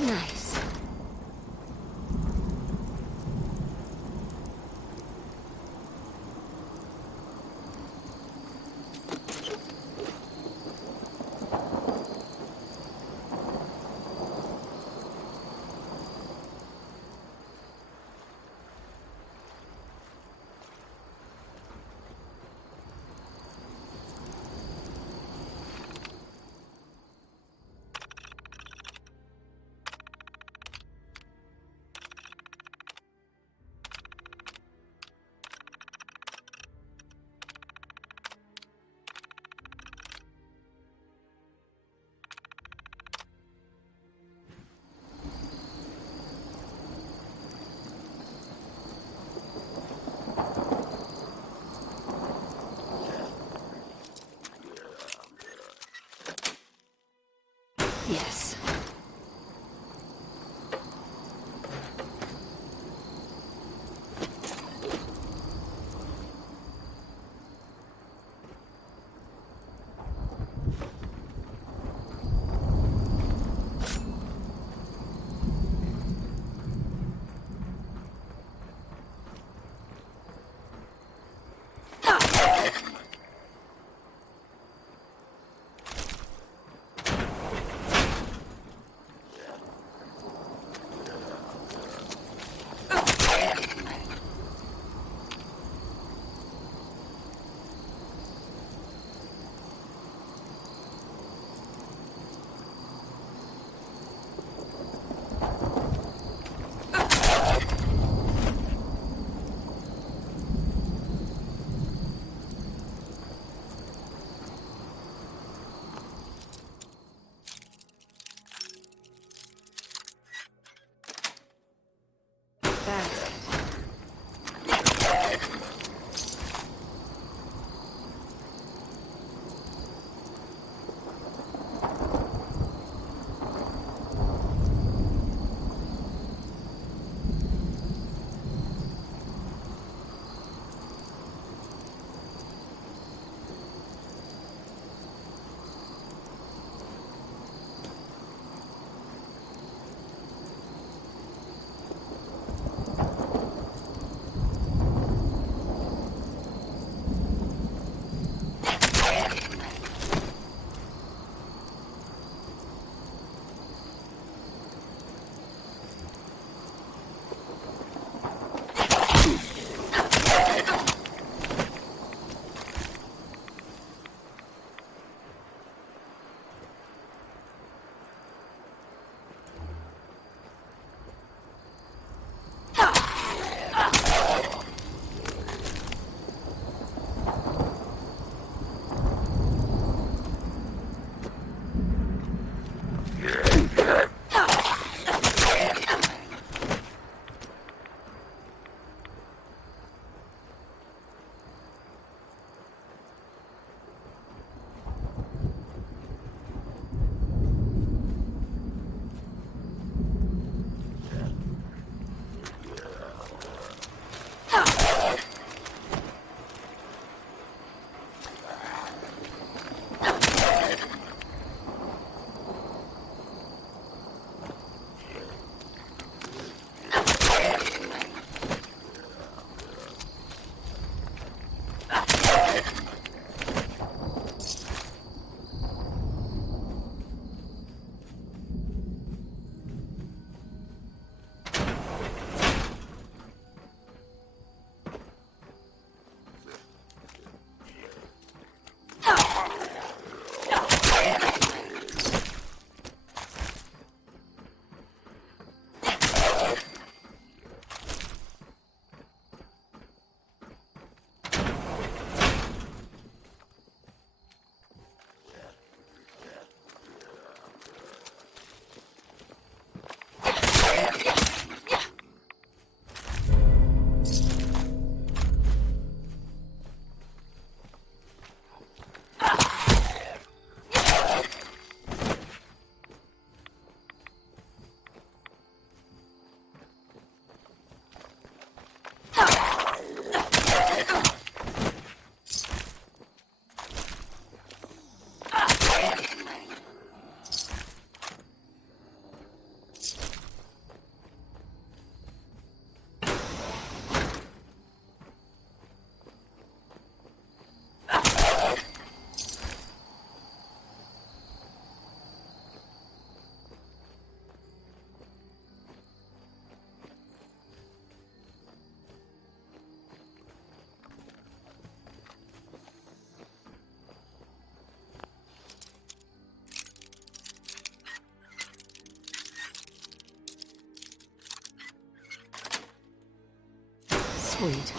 Nice. Yes. Sweet.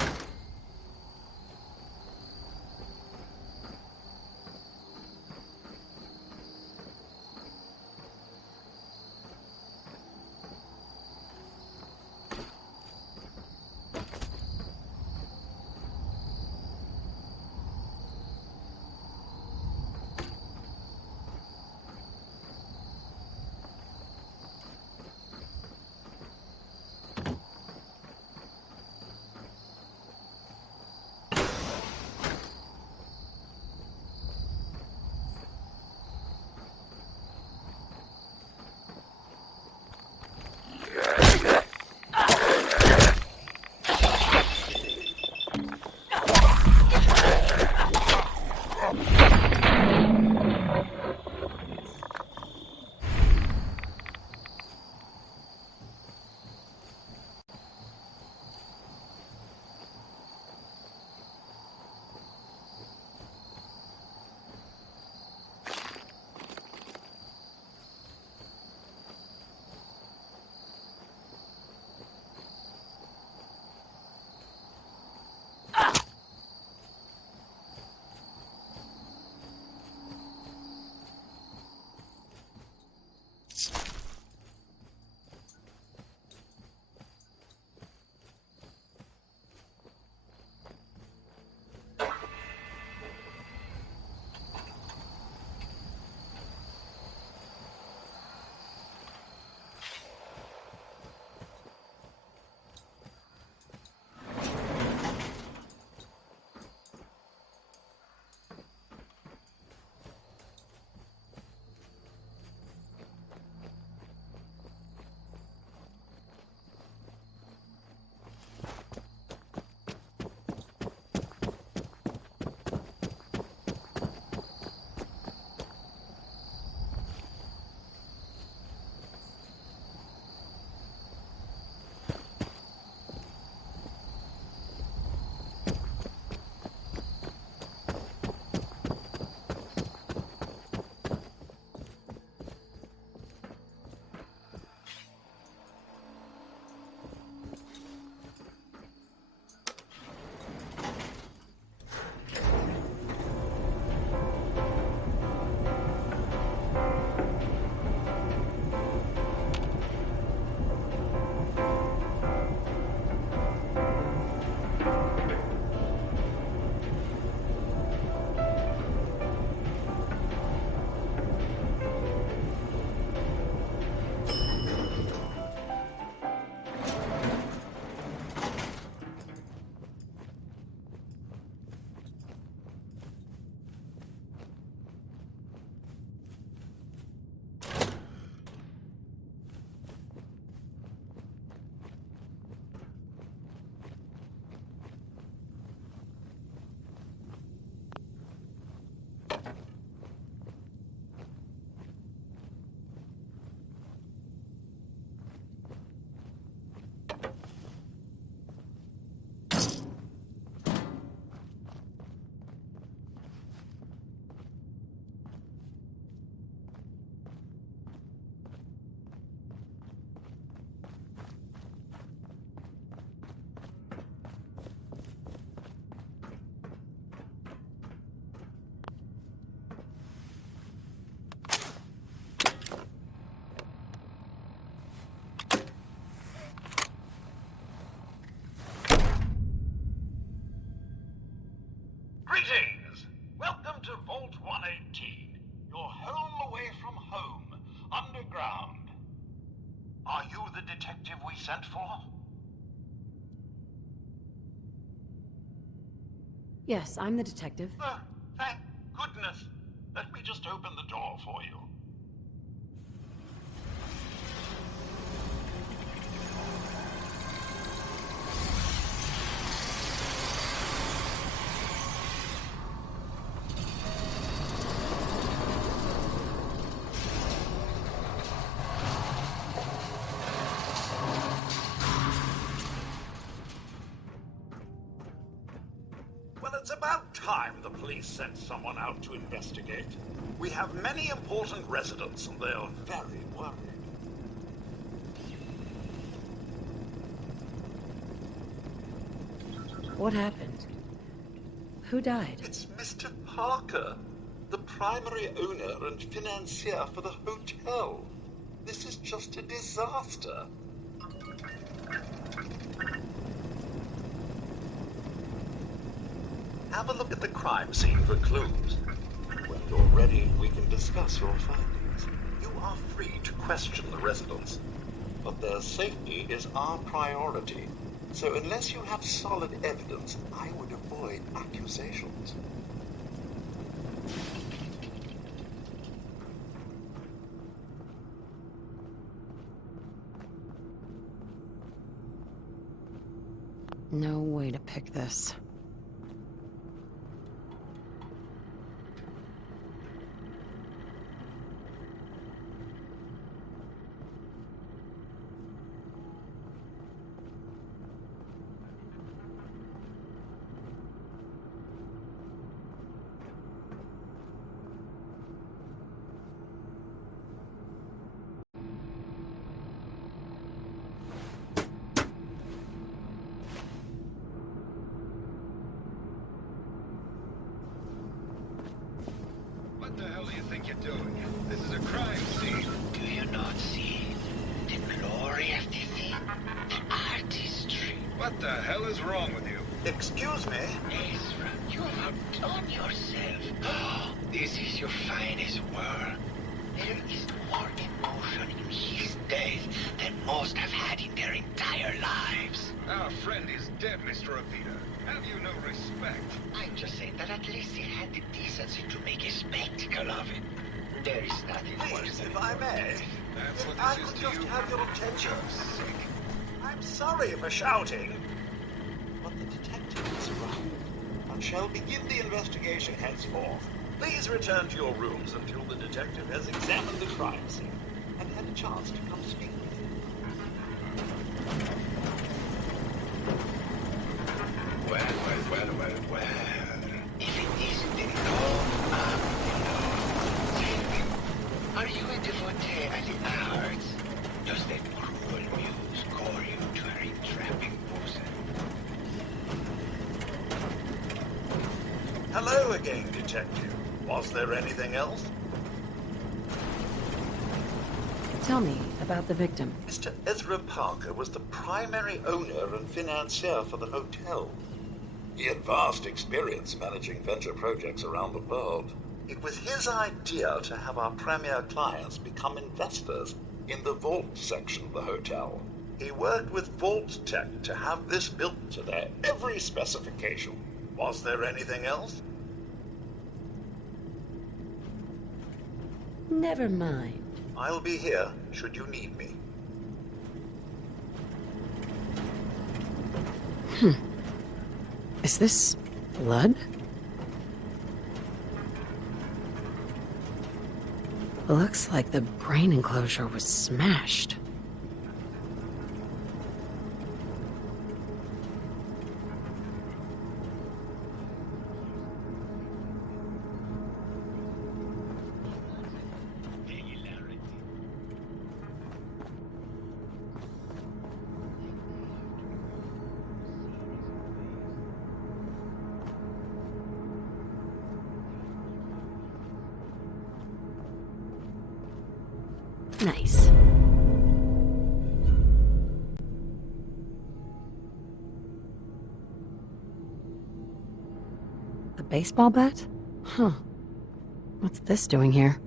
Greetings! Welcome to Vault 118, your home away from home, underground. Are you the detective we sent for? Yes, I'm the detective. Thank goodness. Let me just open the door for you. Well, it's about time the police sent someone out to investigate. We have many important residents, and they're very worried. What happened? Who died? It's Mr. Parker, the primary owner and financier for the hotel. This is just a disaster. Have a look at the crime scene for clues. When you're ready, we can discuss your findings. You are free to question the residents, but their safety is our priority. So unless you have solid evidence, I would avoid accusations. No way to pick this. What the hell do you think you're doing? This is a crime scene. Do you not see the glory of the thing? The artistry. What the hell is wrong with you? Excuse me? Ezra, you have outdone yourself. Oh, this is your finest work. There is more emotion in his death than most have had in their entire lives. Our friend is dead, Mr. Avita. Have you no respect? I'm just saying that at least he had the decency to make a spectacle of it. There is nothing worse Please, than if I may, That's what I this is could to just you. have your attention. Just sick. I'm sorry for shouting, but the detective has arrived and shall begin the investigation henceforth. Please return to your rooms until the detective has examined the crime scene and had a chance to come speak with you. Well. If it isn't the law of the law. Tell me, are you a devotee of the arts? Does that cruel muse call you to her entrapping bosom? Hello again, detective. Was there anything else? Tell me about the victim. Mr. Ezra Parker was the primary owner and financier for the hotel. He had vast experience managing venture projects around the world. It was his idea to have our premier clients become investors in the vault section of the hotel. He worked with Vault Tech to have this built to their every specification. Was there anything else? Never mind. I'll be here should you need me. Is this blood? Looks like the brain enclosure was smashed. Nice. A baseball bat? Huh. What's this doing here?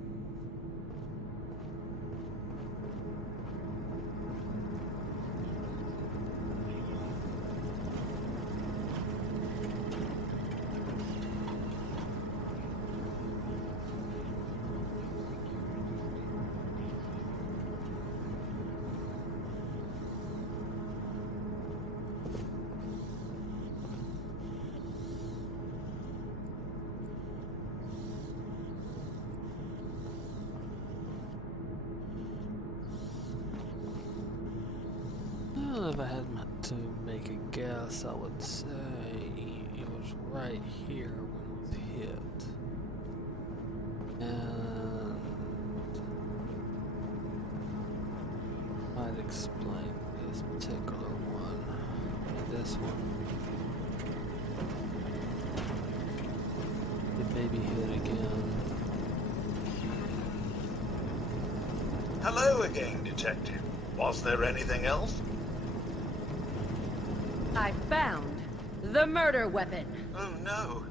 Well, if I had to make a guess, I would say it was right here when it was hit. And might explain this particular one. This one. Maybe hit it again. Hello again, Detective. Was there anything else? I found the murder weapon. Oh no.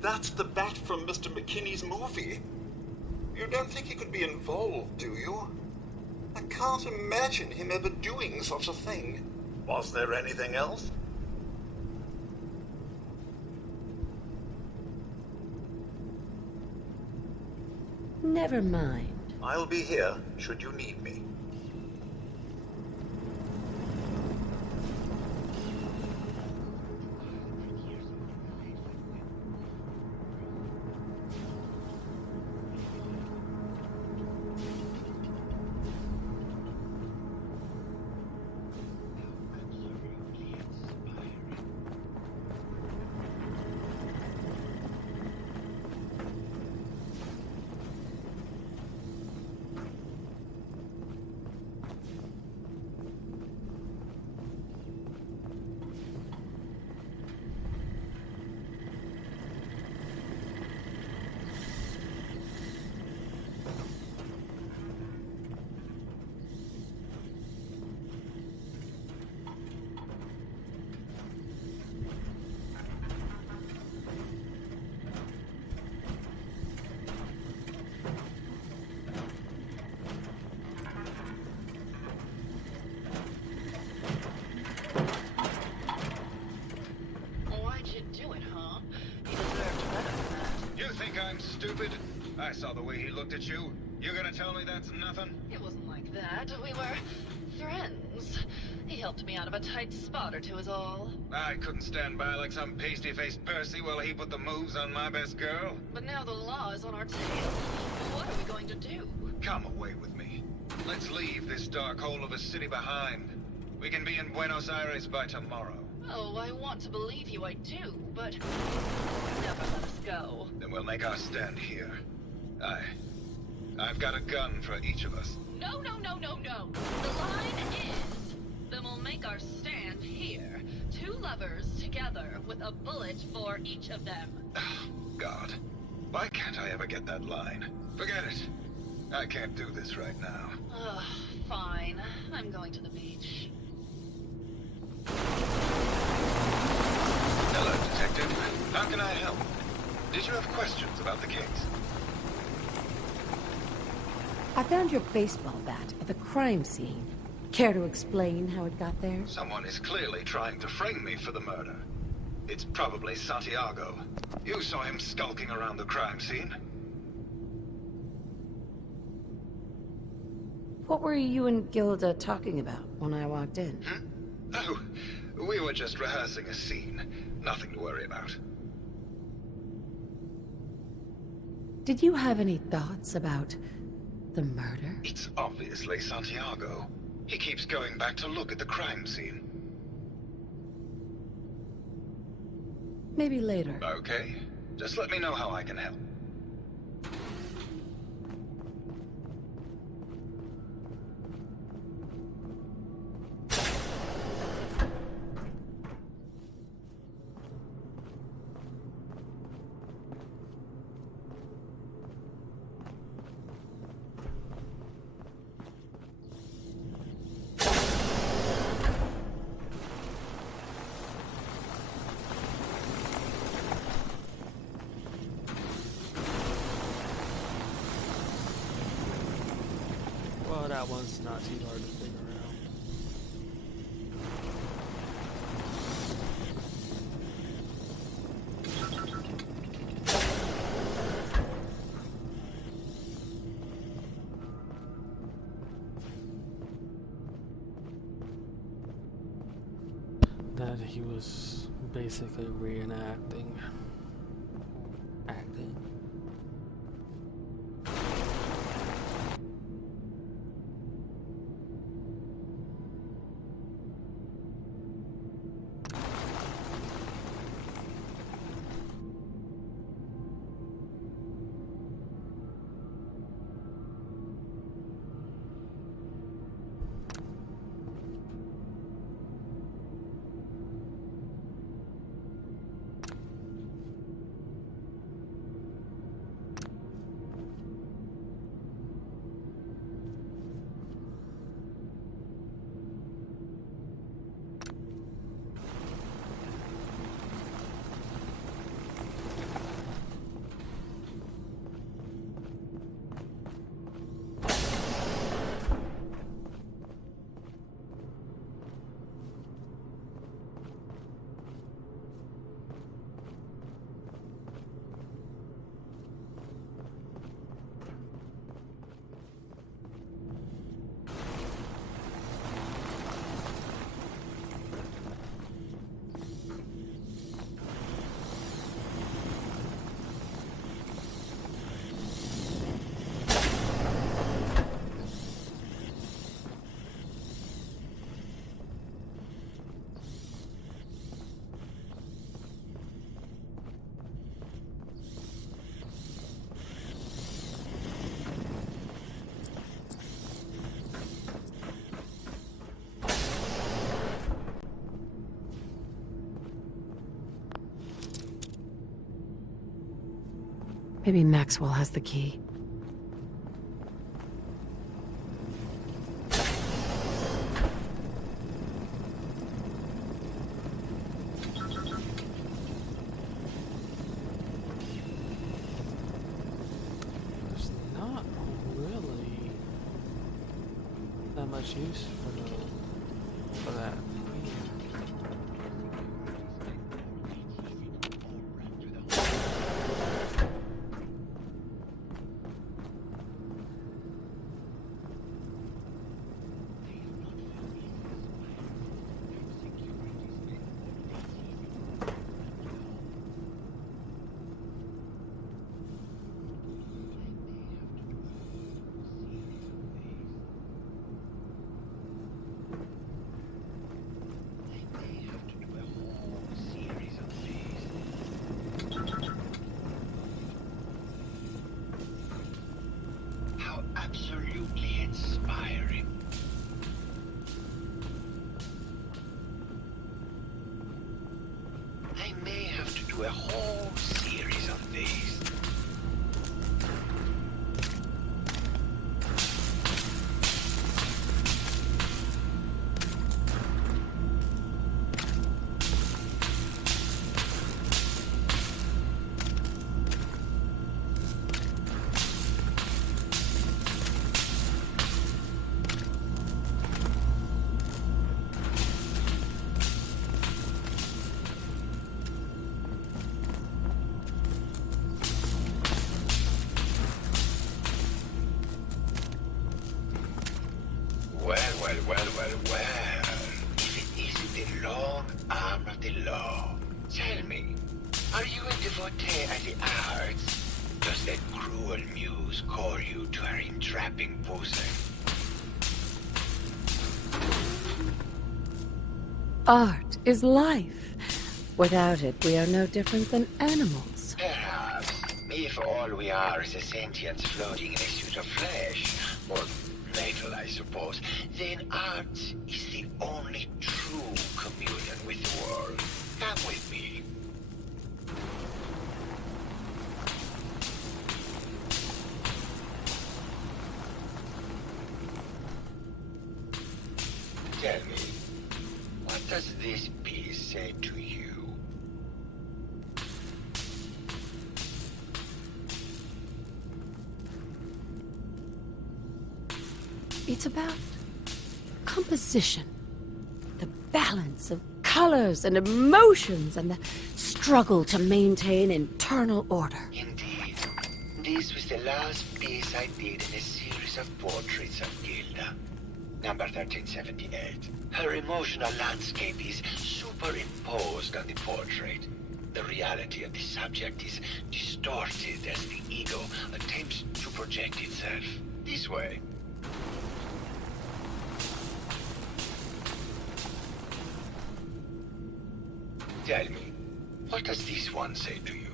That's the bat from Mr. McKinney's movie. You don't think he could be involved, do you? I can't imagine him ever doing such a thing. Was there anything else? Never mind. I'll be here should you need me. Why'd you do it, huh? He deserved better than that. You think I'm stupid? I saw the way he looked at you. You gonna tell me that's nothing? It wasn't like that. We were friends. He helped me out of a tight spot or two is all. I couldn't stand by like some pasty-faced Percy while he put the moves on my best girl. But now the law is on our tail. What are we going to do? Come away with me. Let's leave this dark hole of a city behind. We can be in Buenos Aires by tomorrow. Oh, I want to believe you, I do, but never let us go. Then we'll make our stand here. I've got a gun for each of us. No, no, no, no, no. The line is, then we'll make our stand here. Two lovers together with a bullet for each of them. God. Why can't I ever get that line? Forget it. I can't do this right now. Ugh, fine. I'm going to the beach. Hello, Detective. How can I help? Did you have questions about the case? I found your baseball bat at the crime scene. Care to explain how it got there? Someone is clearly trying to frame me for the murder. It's probably Santiago. You saw him skulking around the crime scene. What were you and Gilda talking about when I walked in? Oh, we were just rehearsing a scene. Nothing to worry about. Did you have any thoughts about the murder? It's obviously Santiago. He keeps going back to look at the crime scene. Maybe later. Okay. Just let me know how I can help. Well, that one's not too hard to figure out. That he was basically reenacting. Acting. Maybe Maxwell has the key. There's not really that much use for that. How absolutely inspiring. I may have to do a whole series of these. Well. If it isn't the long arm of the law. Tell me, are you a devotee of the arts? Does that cruel muse call you to her entrapping posing? Art is life. Without it, we are no different than animals. Perhaps, if all we are is a sentience floating in a suit of flesh, or metal, I suppose, then art is the only true communion with the world. Come with me. Tell me, what does this piece say to you? It's about composition. The balance of colors and emotions and the struggle to maintain internal order. Indeed. This was the last piece I did in a series of portraits of Gilda. Number 1378. Her emotional landscape is superimposed on the portrait. The reality of the subject is distorted as the ego attempts to project itself. This way. Tell me, what does this one say to you?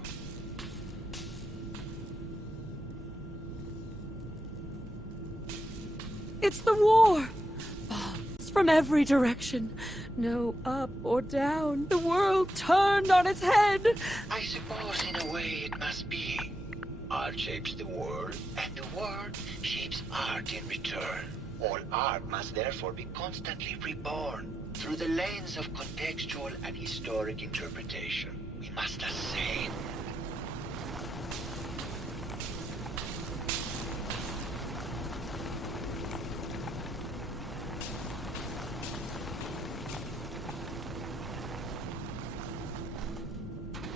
It's the war! Bombs from every direction. No up or down. The world turned on its head. I suppose in a way it must be. Art shapes the world, and the world shapes art in return. All art must therefore be constantly reborn through the lens of contextual and historic interpretation. We must ascend.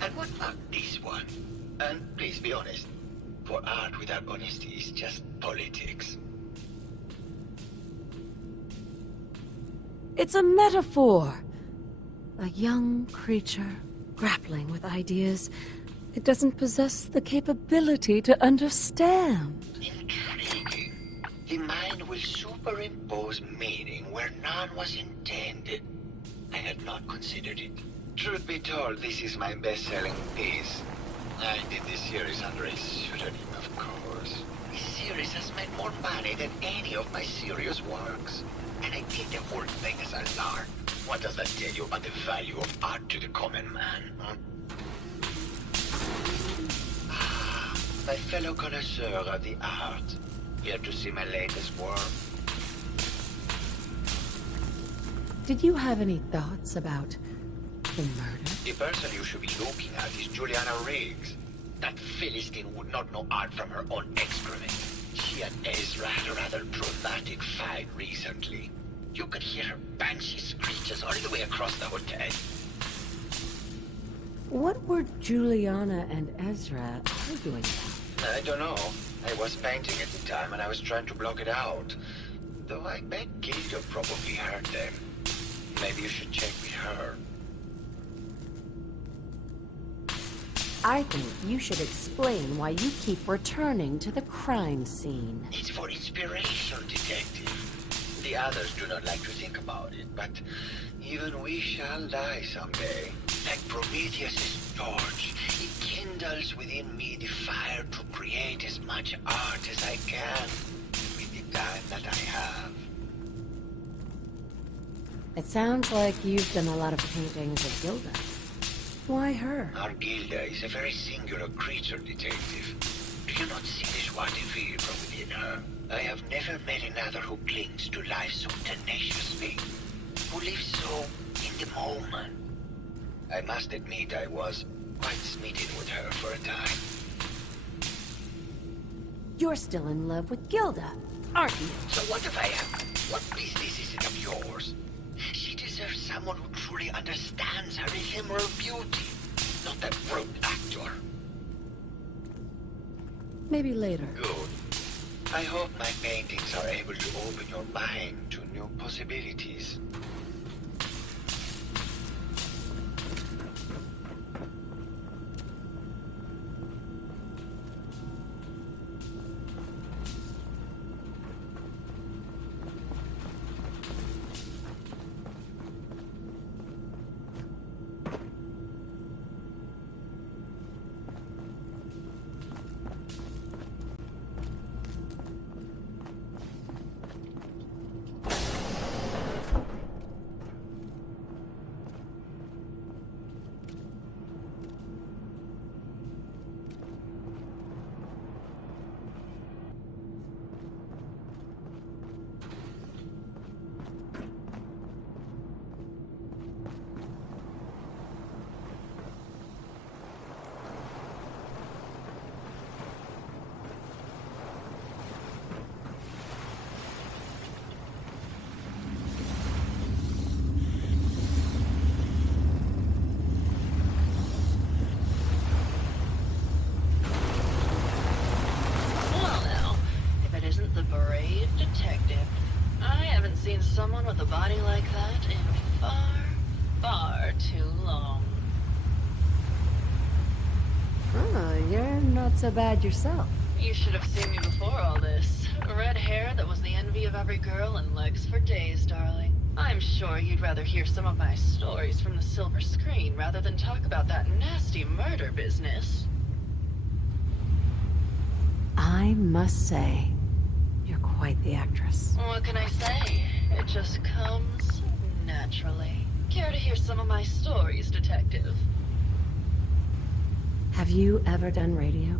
And what about this one? And please be honest, for art without honesty is just politics. It's a metaphor. A young creature grappling with ideas it doesn't possess the capability to understand. Intriguing. The mind will superimpose meaning where none was intended. I had not considered it. Truth be told, this is my best-selling piece. I did this series under a pseudonym, of course. This series has made more money than any of my serious works. And I did the whole thing as a lark. What does that tell you about the value of art to the common man, huh? my fellow connoisseur of the art. Here to see my latest work. Did you have any thoughts about the murder? The person you should be looking at is Juliana Riggs. That Philistine would not know art from her own excrement. She and Ezra had a rather dramatic fight recently. You could hear her banshee screeches all the way across the hotel. What were Juliana and Ezra arguing about? I don't know. I was painting at the time and I was trying to block it out. Though I bet Gilda probably heard them. Maybe you should check with her. I think you should explain why you keep returning to the crime scene. It's for inspiration, detective. The others do not like to think about it, but even we shall die someday. Like Prometheus' torch, it kindles within me the fire to create as much art as I can with the time that I have. It sounds like you've done a lot of paintings of Gilda. Why her? Our Gilda is a very singular creature, detective. Do you not see this what I feel from within her? I have never met another who clings to life so tenaciously, who lives so in the moment. I must admit I was quite smitten with her for a time. You're still in love with Gilda, aren't you? So what if I am? What business is it of yours? She deserves someone who truly understands her ephemeral beauty, not that brute actor. Maybe later. Good. I hope my paintings are able to open your mind to new possibilities. Someone with a body like that in far, far too long. Oh, you're not so bad yourself. You should have seen me before all this. Red hair that was the envy of every girl and legs for days, darling. I'm sure you'd rather hear some of my stories from the silver screen rather than talk about that nasty murder business. I must say, you're quite the actress. What can I say? It just comes naturally. Care to hear some of my stories, detective? Have you ever done radio?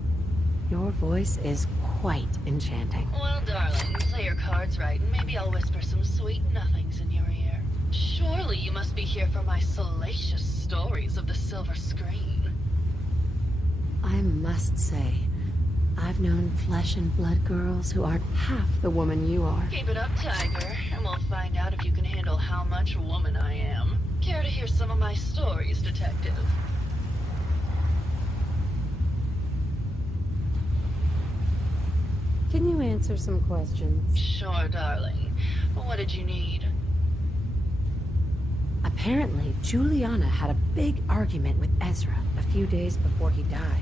Your voice is quite enchanting. Well, darling, play your cards right, and maybe I'll whisper some sweet nothings in your ear. Surely you must be here for my salacious stories of the silver screen. I must say, I've known flesh and blood girls who aren't half the woman you are. Keep it up, Tiger, and we'll find out if you can handle how much woman I am. Care to hear some of my stories, detective? Can you answer some questions? Sure, darling. What did you need? Apparently, Juliana had a big argument with Ezra a few days before he died.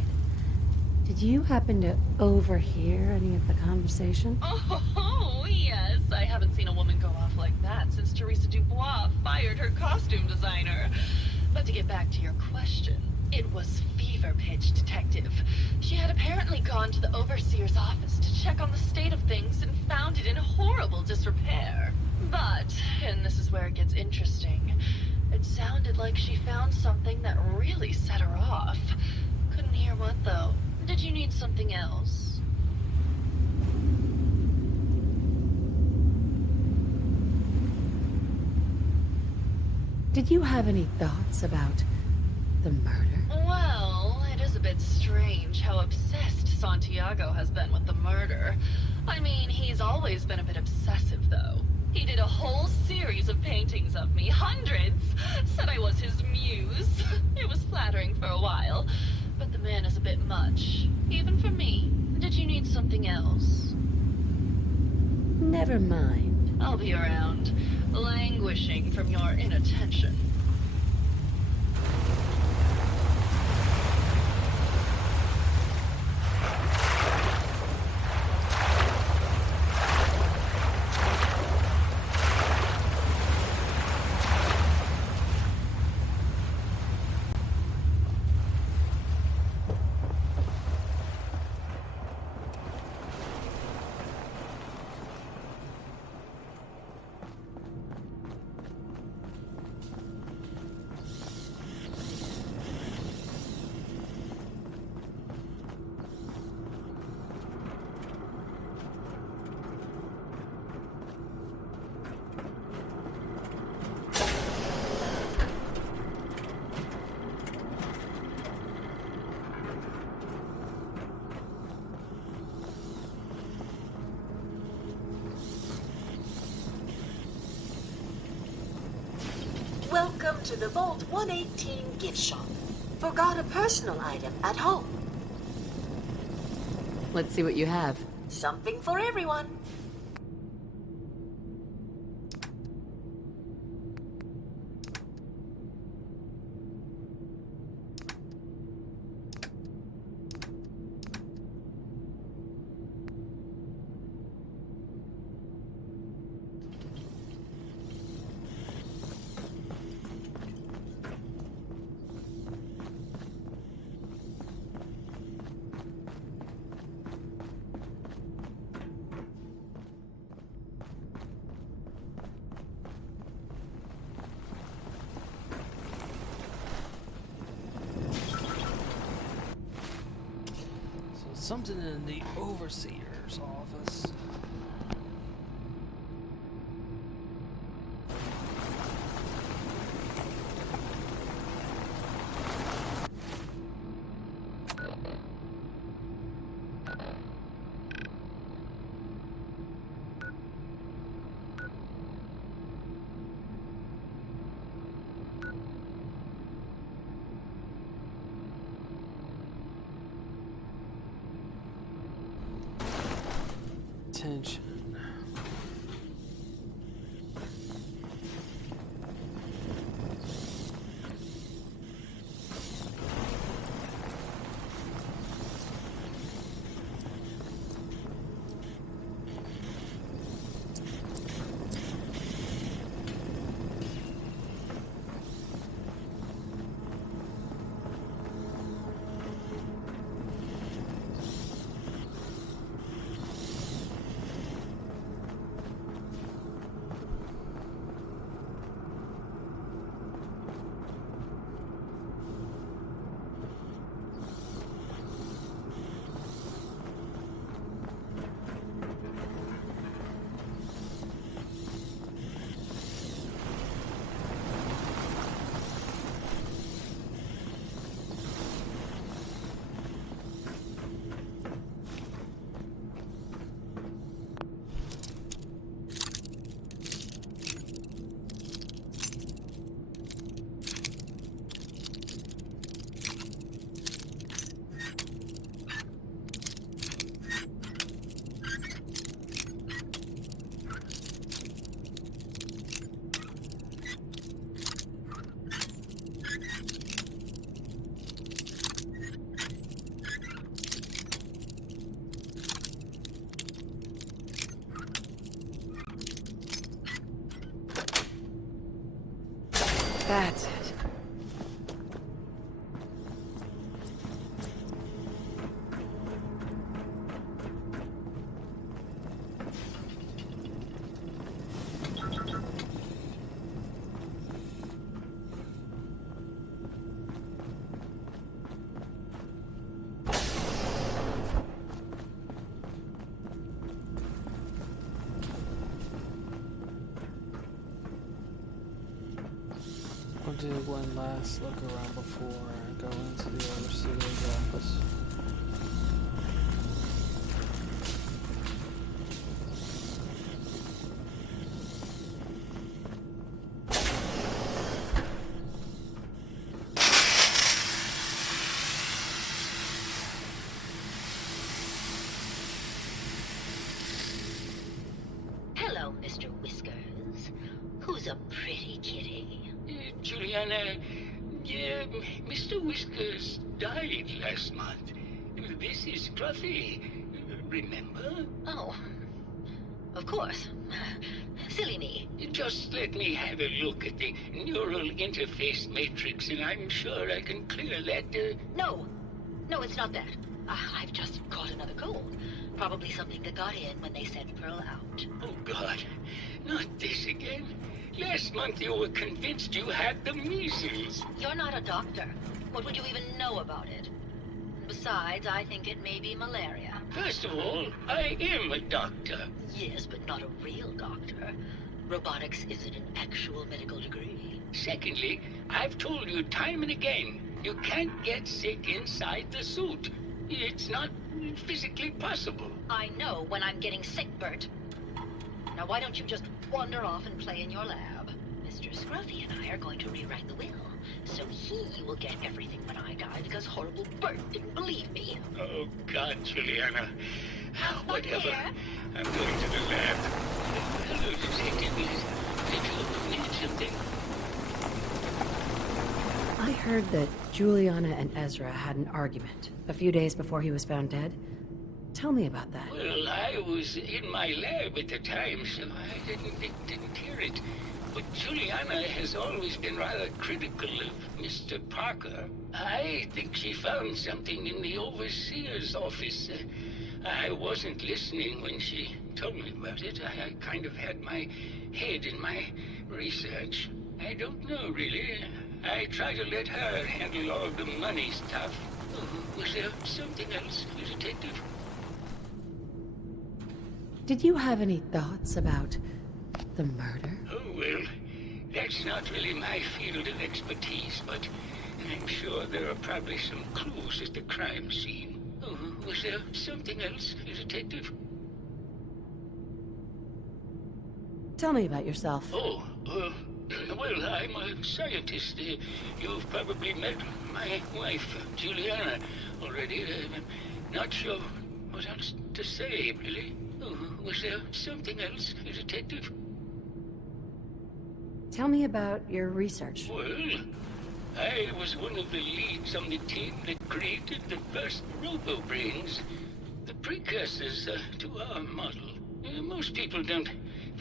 Did you happen to overhear any of the conversation? Oh, yes. I haven't seen a woman go off like that since Teresa Dubois fired her costume designer. But to get back to your question, it was fever pitch, detective. She had apparently gone to the overseer's office to check on the state of things and found it in horrible disrepair. But, and this is where it gets interesting, it sounded like she found something that really set her off. Couldn't hear what, though. Did you need something else? Did you have any thoughts about the murder? Well, it is a bit strange how obsessed Santiago has been with the murder. I mean, he's always been a bit obsessive, though. He did a whole series of paintings of me, hundreds. Said I was his muse. It was flattering for a while, but the man is a bit much, even for me. Did you need something else? Never mind. I'll be around, languishing from your inattention. Welcome to the Vault 118 gift shop. Forgot a personal item at home. Let's see what you have. Something for everyone. Something in the overseer's office. Attention. That's it. want to do one last look around before I go into the overseer's office. Hello, Mr. Whiskers. Who's a pretty kitty? Juliana, Mr. Whiskers died last month. This is Scruffy. Remember? Oh, of course. Silly me. Just let me have a look at the neural interface matrix, and I'm sure I can clear that. No, it's not that. I've just caught another cold. Probably something that got in when they sent Pearl out. Oh, God. Not this again. Last month you were convinced you had the measles. You're not a doctor. What would you even know about it? Besides, I think it may be malaria. First of all, I am a doctor. Yes, but not a real doctor. Robotics isn't an actual medical degree. Secondly, I've told you time and again, you can't get sick inside the suit. It's not physically possible. I know when I'm getting sick, Bert. Now why don't you just wander off and play in your lab? Mr. Scruffy and I are going to rewrite the will, so he will get everything when I die because horrible Bert didn't believe me. Oh, God, Juliana. Whatever. Yeah. I'm going to the lab. Hello, Detective. Did you need something? I heard that Juliana and Ezra had an argument a few days before he was found dead. Tell me about that. Well, I was in my lab at the time, so I didn't hear it. But Juliana has always been rather critical of Mr. Parker. I think she found something in the overseer's office. I wasn't listening when she told me about it. I kind of had my head in my research. I don't know, really. I try to let her handle all the money stuff. Was there something else, Detective? Did you have any thoughts about the murder? Oh, well, that's not really my field of expertise, but I'm sure there are probably some clues at the crime scene. Oh, was there something else, Detective? Tell me about yourself. Oh, well, I'm a scientist. You've probably met my wife, Juliana, already. Not sure what else to say, really. Oh, was there something else, Detective? Tell me about your research. Well, I was one of the leads on the team that created the first robo-brains, the precursors to our model. Most people don't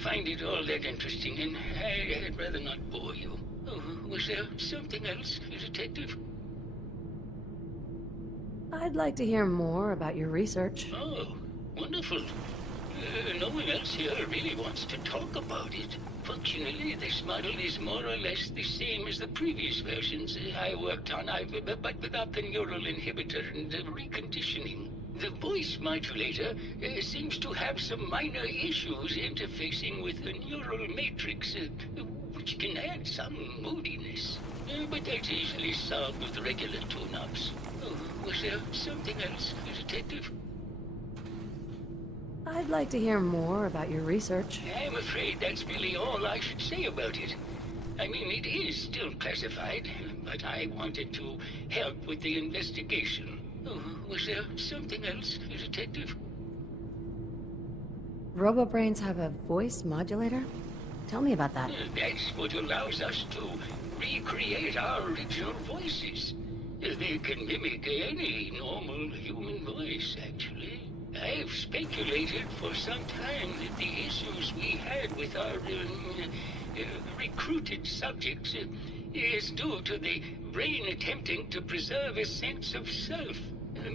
find it all that interesting, and I'd rather not bore you. Oh, was there something else, Detective? I'd like to hear more about your research. Oh, wonderful. No one else here really wants to talk about it. Functionally, this model is more or less the same as the previous versions I worked on, but without the neural inhibitor and the reconditioning. The voice modulator seems to have some minor issues interfacing with the neural matrix, which can add some moodiness. But that's easily solved with regular tune-ups. Oh, was there something else, Detective? I'd like to hear more about your research. I'm afraid that's really all I should say about it. I mean, it is still classified, but I wanted to help with the investigation. Oh, was there something else, Detective? RoboBrains have a voice modulator? Tell me about that. That's what allows us to recreate our original voices. They can mimic any normal human voice, actually. I've speculated for some time that the issues we had with our recruited subjects is due to the brain attempting to preserve a sense of self.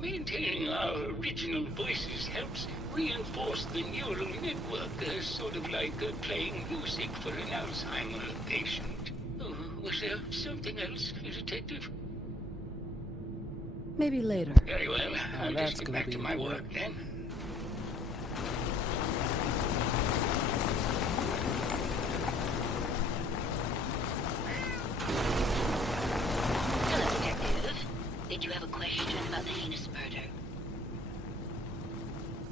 Maintaining our original voices helps reinforce the neural network, sort of like playing music for an Alzheimer patient. Oh, was there something else, Detective? Maybe later. Very well. I'll that's just get gonna back be to my important. work then. the heinous murder.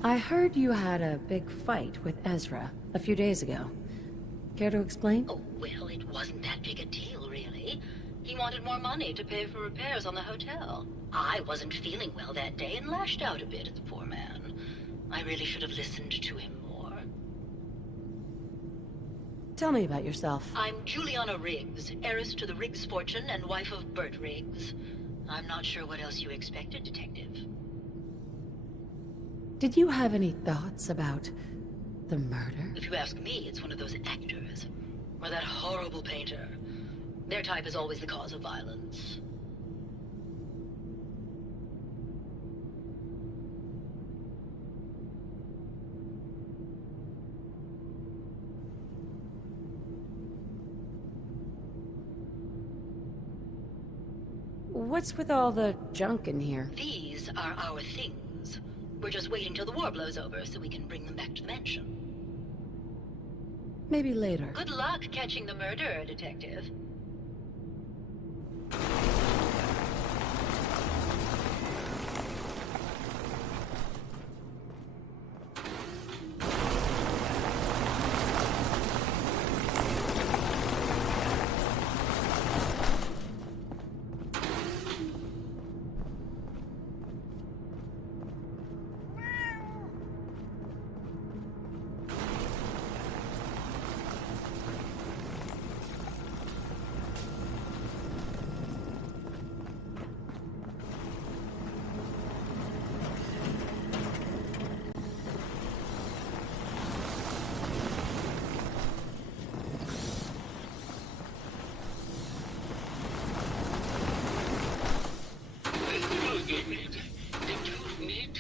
I heard you had a big fight with Ezra a few days ago. Care to explain? Oh, well, it wasn't that big a deal, really. He wanted more money to pay for repairs on the hotel. I wasn't feeling well that day and lashed out a bit at the poor man. I really should have listened to him more. Tell me about yourself. I'm Juliana Riggs, heiress to the Riggs fortune and wife of Bert Riggs. I'm not sure what else you expected, Detective. Did you have any thoughts about the murder? If you ask me, it's one of those actors. Or that horrible painter. Their type is always the cause of violence. What's with all the junk in here? These are our things. We're just waiting till the war blows over so we can bring them back to the mansion. Maybe later. Good luck catching the murderer, Detective.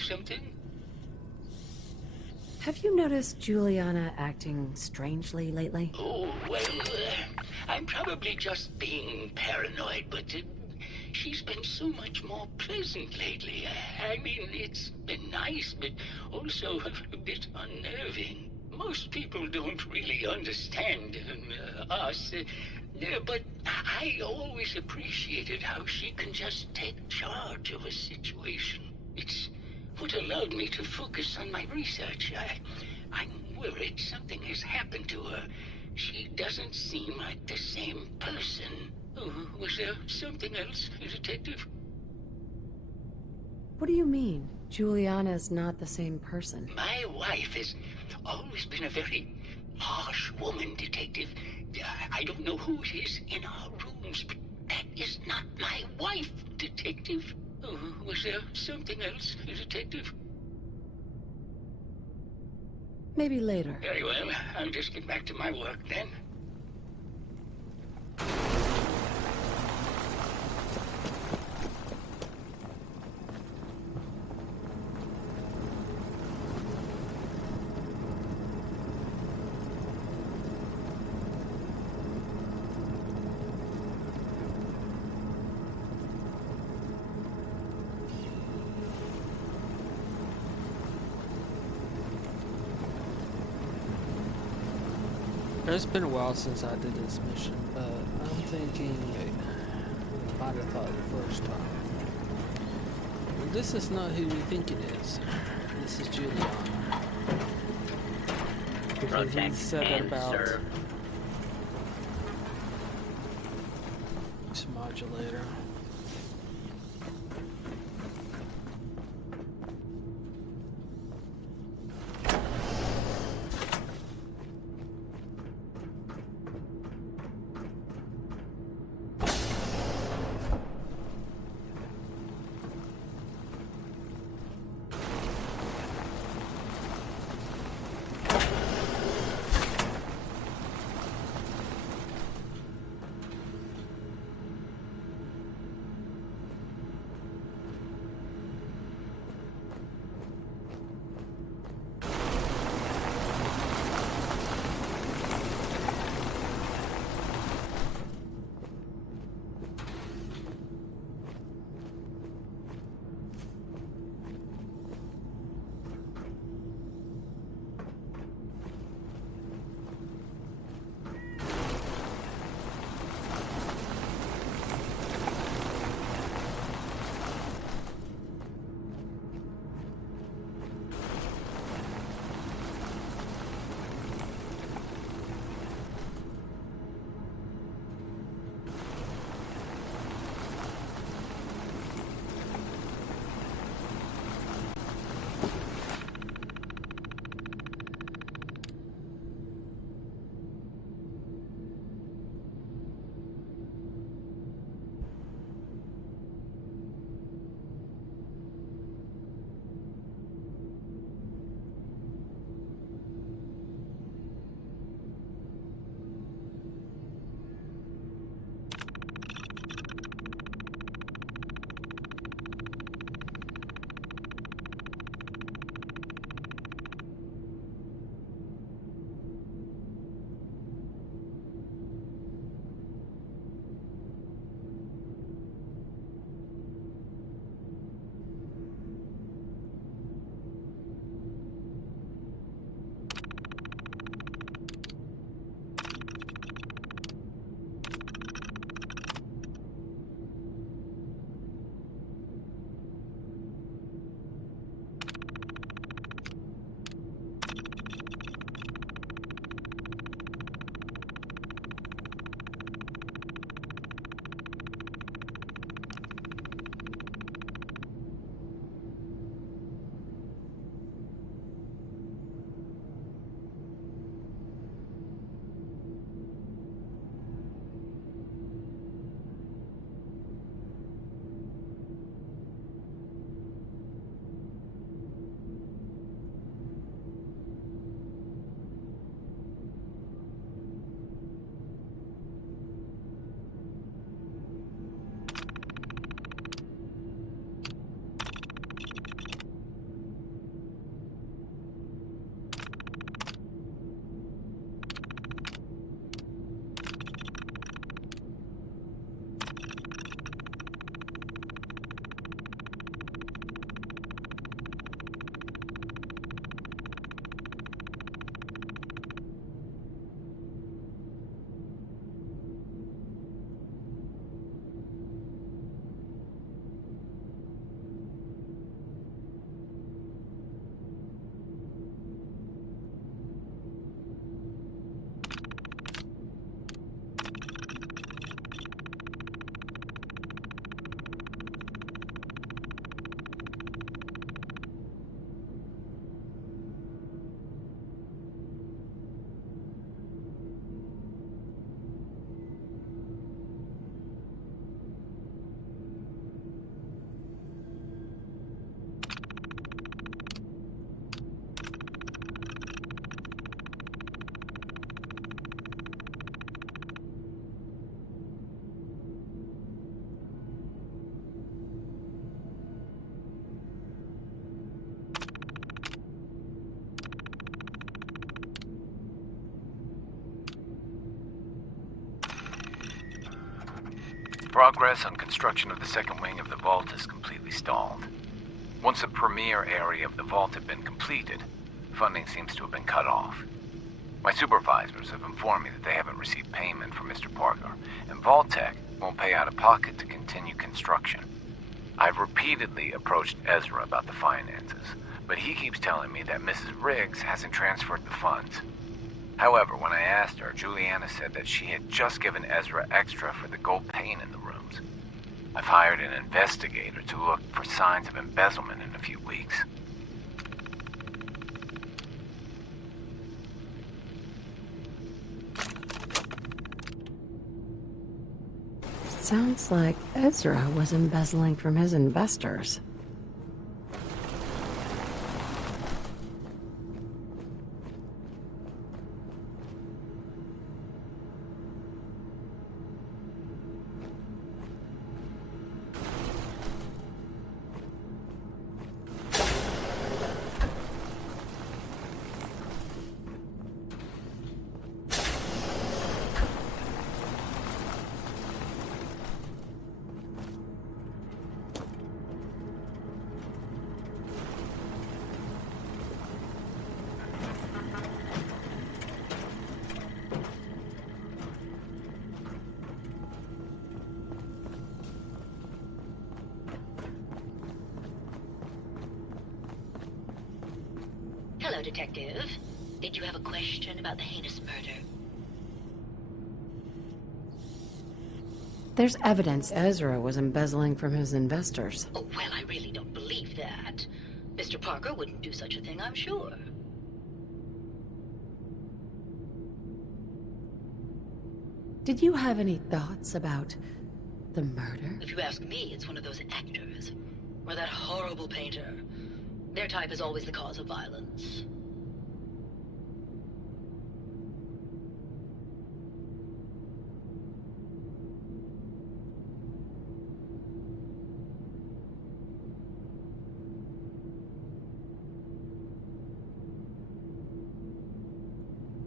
Something? Have you noticed Juliana acting strangely lately? Oh, well, I'm probably just being paranoid, but she's been so much more pleasant lately. I mean, it's been nice, but also a bit unnerving. Most people don't really understand us, but I always appreciated how she can just take charge of a situation. It's what allowed me to focus on my research. I'm worried something has happened to her. She doesn't seem like the same person. Oh, was there something else, Detective? What do you mean? Juliana's not the same person. My wife has always been a very harsh woman, Detective. I don't know who it is in our rooms, but that is not my wife, Detective. Oh, was there something else, Detective? Maybe later. Very well. I'll just get back to my work then. It's been a while since I did this mission, but I'm thinking I might have thought the first time. This is not who we think it is. This is Juliana. Because he said that about this modulator. Progress on construction of the second wing of the vault is completely stalled. Once the premier area of the vault had been completed, funding seems to have been cut off. My supervisors have informed me that they haven't received payment from Mr. Parker, and Vault-Tec won't pay out of pocket to continue construction. I've repeatedly approached Ezra about the finances, but he keeps telling me that Mrs. Riggs hasn't transferred the funds. However, when I asked her, Juliana said that she had just given Ezra extra for the gold paint in the rooms. I've hired an investigator to look for signs of embezzlement in a few weeks. Sounds like Ezra was embezzling from his investors. Hello, Detective. Did you have a question about the heinous murder? There's evidence Ezra was embezzling from his investors. Oh, well, I really don't believe that. Mr. Parker wouldn't do such a thing, I'm sure. Did you have any thoughts about the murder? If you ask me, it's one of those actors. Or that horrible painter. Their type is always the cause of violence.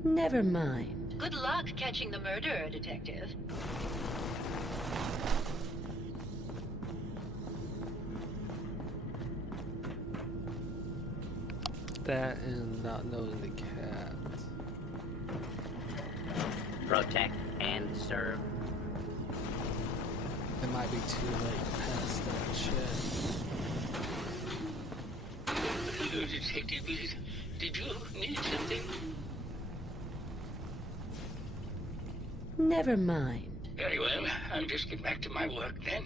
Never mind. Good luck catching the murderer, Detective. That and not knowing the cat. Protect and serve. It might be too late past that shit. Hello, Detective. Did you need something? Never mind. Very well. I'll just get back to my work then.